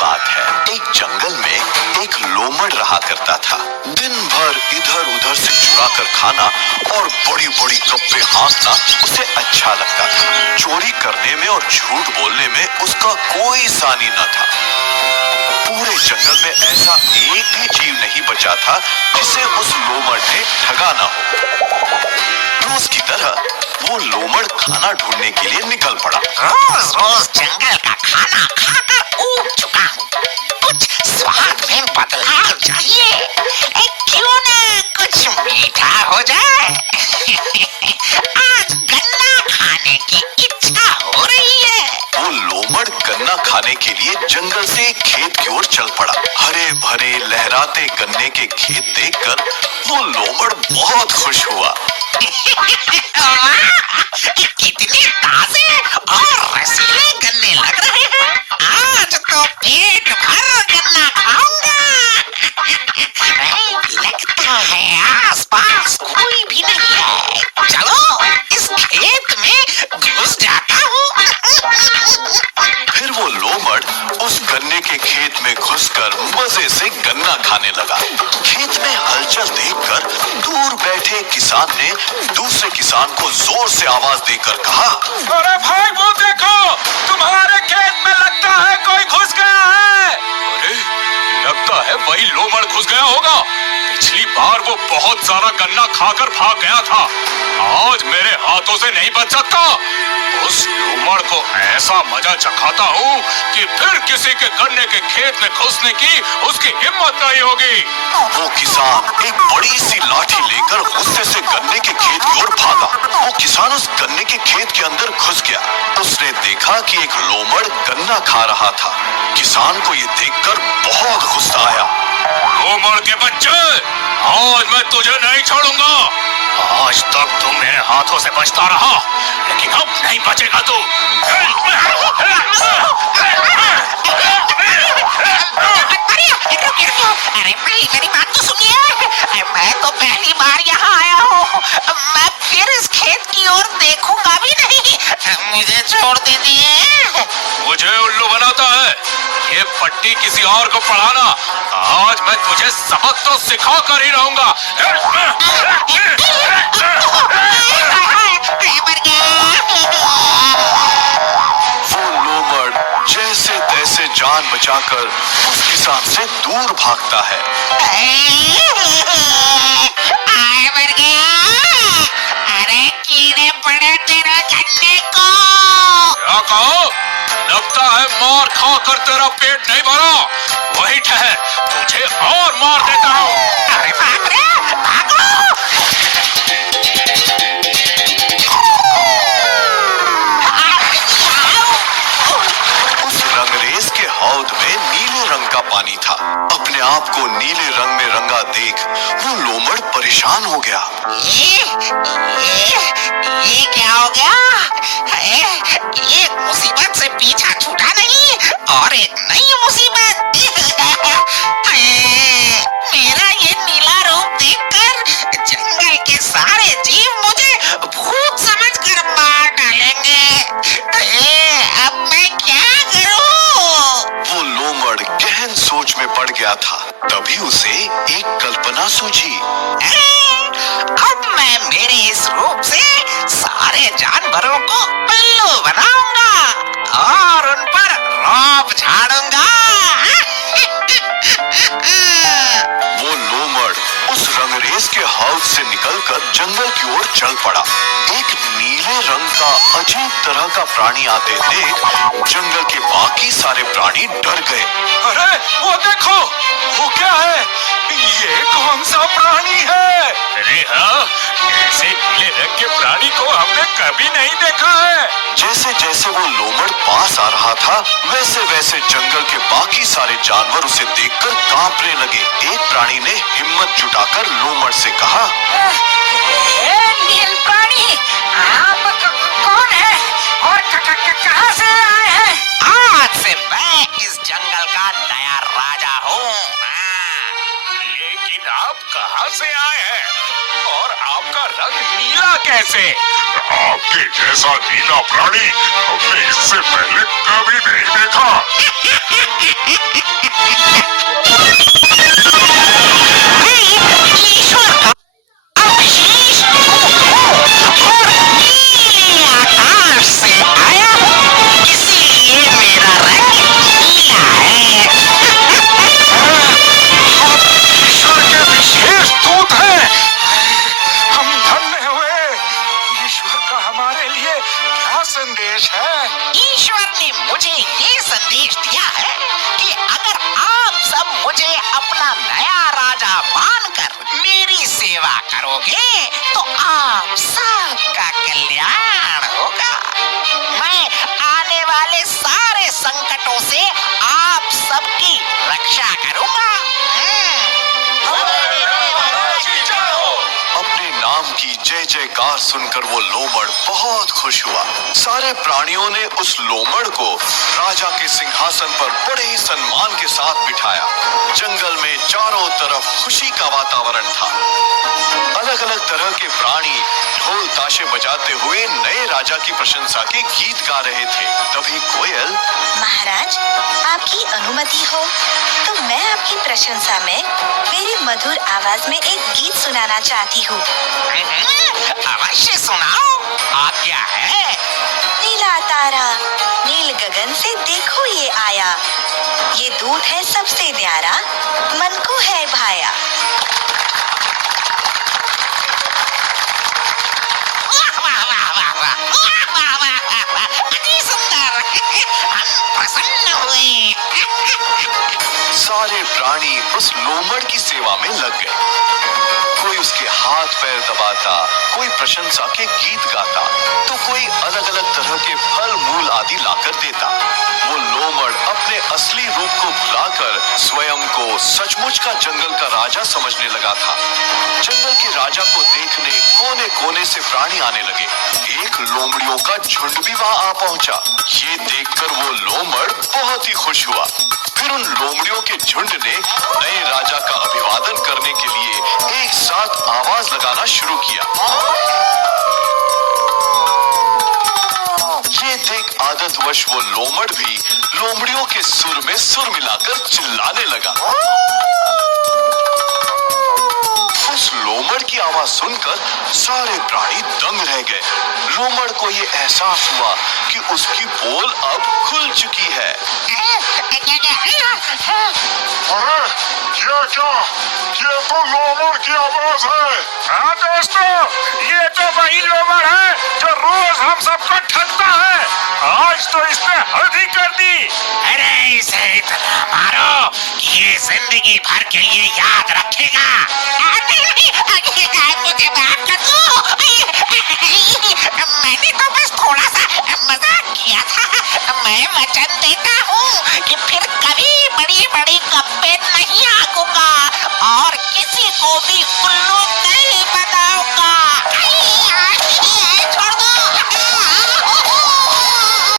बात है, एक जंगल में एक लोमड़ रहा करता था। दिन भर इधर उधर से चुरा कर खाना और बड़ी बड़ी गप्पे हाँकना उसे अच्छा लगता था। चोरी करने में और झूठ बोलने में उसका कोई सानी न था। पूरे जंगल में ऐसा एक भी जीव नहीं बचा था जिसे उस लोमड़ ने ठगा न हो। रोज की तरह वो लोमड़ खाना ढूंढने के लिए निकल पड़ा। रोज रोज जंगल का खाना खाकर ऊब चुका हूँ, कुछ स्वाद में बदलाव चाहिए। क्यों न कुछ मीठा हो जाए। आज गन्ना खाने की इच्छा हो रही है। वो लोमड़ गन्ना खाने के लिए जंगल से एक खेत की ओर चल पड़ा। हरे भरे लहराते गन्ने के खेत देखकर वो लोमड़ बहुत खुश हुआ। कितने ताजे और रसीले गन्ने लग रहे हैं। आज तो पेट भर गन्ना खाऊंगा। लगता है आसपास कोई भी नहीं है। चलो इस खेत में घुस जाता हूँ। फिर वो लोमड़ उस गन्ने के खेत में घुसकर मजे से गन्ना खाने लगा। खेत में हलचल देखकर दूर बैठे किसान ने दूसरे किसान को जोर से आवाज देकर कहा, अरे भाई वो देखो, तुम्हारे खेत में लगता है कोई घुस गया है। अरे लगता है वही लोमड़ घुस गया होगा। पिछली बार वो बहुत सारा गन्ना खाकर भाग गया था, आज मेरे हाथों से नहीं बच सकता। उस लोमड़ को ऐसा मजा चखाता हूँ कि फिर किसी के गन्ने के खेत में घुसने की उसकी हिम्मत नहीं होगी। वो किसान एक बड़ी सी लाठी लेकर गुस्से से गन्ने के खेत की ओर भागा। वो किसान उस गन्ने के खेत के अंदर घुस गया। उसने देखा कि एक लोमड़ गन्ना खा रहा था। किसान को ये देखकर बहुत गुस्सा आया। लोमड़ के बच्चे, आज मैं तुझे नहीं छोड़ूंगा। आज तक तू मेरे हाथों से बचता रहा, लेकिन अब नहीं बचेगा तू। अरे भाई मेरी बात तो सुनिए। मैं तो पहली बार यहाँ आया हूँ। मैं फिर इस खेत की ओर देखूंगा भी नहीं। मुझे छोड़ दीजिए। मुझे उल्लू बनाता है। ये पट्टी किसी और को पढ़ाना। आज मैं तुझे सबक तो सिखा कर ही रहूंगा। वो लोमड़ जैसे तैसे जान बचाकर उस किसान से दूर भागता है। मर गया। अरे कीड़े पड़े तेरे गन्ने को। क्या कहो? लगता है मार खा कर तेरा पेट नहीं भरा। वही ठहर, तुझे और मार देता हूँ। अरे भाग रे, भागो। उस रंगरेज के हौद में नीले रंग का पानी था। अपने आप को नीले रंग में रंगा देख वो लोमड़ परेशान हो गया। ये क्या हो गया? एक मुसीबत से पीछा छूटा नहीं और एक नई मुसीबत। मेरा ये नीला रूप देखकर जंगल के सारे जीव मुझे भूत समझकर मार डालेंगे। अब मैं क्या करूं? वो लोमड़ गहन सोच में पड़ गया था। तभी उसे एक कल्पना सूझी। अब मैं मेरे इस रूप से सारे जानवरों को उल्लू बनाऊंगा और उन पर रौब झाड़ूंगा। वो लोमड़ उस रंगरेज के हौद से निकलकर जंगल की ओर चल पड़ा। एक नीले रंग का अजीब तरह का प्राणी आते देख जंगल के बाकी सारे प्राणी डर गए। अरे वो देखो, वो क्या है? ये कौन सा प्राणी है? अरे हाँ, ऐसे नीले रंग के प्राणी को हमने कभी नहीं देखा है। जैसे जैसे वो लोमड़ पास आ रहा था वैसे वैसे जंगल के बाकी सारे जानवर उसे देखकर कांपने लगे। एक प्राणी ने हिम्मत जुटाकर लोमड़ से कहा, नील प्राणी, आप कौन है और कहाँ से आए हैं? आज से मैं इस जंगल का नया राजा हूँ। लेकिन आप कहाँ से आए हैं और आपका रंग नीला कैसे? आपके जैसा नीला प्राणी हमने इससे पहले कभी नहीं देखा। ईश्वर का विशेष दूत और नीले आकाश से आया हूँ, इसीलिए मेरा रंग नीला है। ईश्वर के विशेष दूत हैं। हम धन्य हुए। ईश्वर का हमारे लिए क्या संदेश है? ईश्वर ने मुझे ये संदेश दिया है कि अगर आप सब मुझे अपना नया राजा मानकर मेरी सेवा करोगे तो आप सबका कल्याण होगा। मैं आने वाले सारे संकटों से आप सबकी रक्षा करूंगा। अपने नाम की जय जयकार सुनकर वो लोमड़ बहुत खुश हुआ। सारे प्राणियों ने उस लोमड़ को राजा के सिंहासन पर बड़े ही सम्मान के साथ बिठाया। जंगल में चारों तरफ खुशी का वातावरण था। अलग अलग तरह के प्राणी ढोल ताशे बजाते हुए नए राजा की प्रशंसा के गीत गा रहे थे। तभी कोयल, महाराज, आपकी अनुमति हो तो मैं आपकी प्रशंसा में मेरी मधुर आवाज में एक गीत सुनाना चाहती हूँ। अवश्य सुनाओ, आज्ञा है। नीला तारा नील गगन से देखो ये आया, ये दूत है सबसे न्यारा, मन को है भाया। वाह वाह वाह वाह वाह वाह वाह वाह वाह, अति सुंदर। हम प्रसन्न हुए। सारे प्राणी उस लोमड़ की सेवा में लग गए। कोई उसके हाथ पैर दबाता, कोई प्रशंसा के गीत गाता, तो कोई अलग अलग तरह के फल मूल आदि लाकर देता। वो लोमड़ अपने असली रूप को भुलाकर स्वयं को सचमुच का जंगल का राजा समझने लगा था। जंगल के राजा को देखने कोने कोने से प्राणी आने लगे। एक लोमड़ियों का झुंड भी वहां आ पहुंचा। ये देखकर वो लोमड़ बहुत ही खुश हुआ। फिर उन लोमड़ियों के झुंड ने नए राजा का अभिवादन करने के लिए एक साथ आवाज लगाना शुरू किया। ये देख आदतवश वो लोमड़ भी लोमड़ियों के सुर में सुर मिलाकर चिल्लाने लगा। उस लोमड़ की आवाज सुनकर सारे प्राणी दंग रह गए। लोमड़ को ये एहसास हुआ कि उसकी पोल अब खुल चुकी है। अरे ये तो लोमड़ की आवाज है। हाँ दोस्तों, ये तो वही लोमड़ है जो रोज हम सबको ठगता है। आज तो इसने हद ही कर दी। अरे इसे इतना मारो कि ये जिंदगी भर के लिए याद रखेगा। मुझे माफ कर दो। मैंने तो बस थोड़ा सा मजाक किया था। मैं वचन देता हूँ कि फिर कभी बड़ी बड़ी गप्पे नहीं आंकूंगा और किसी को भी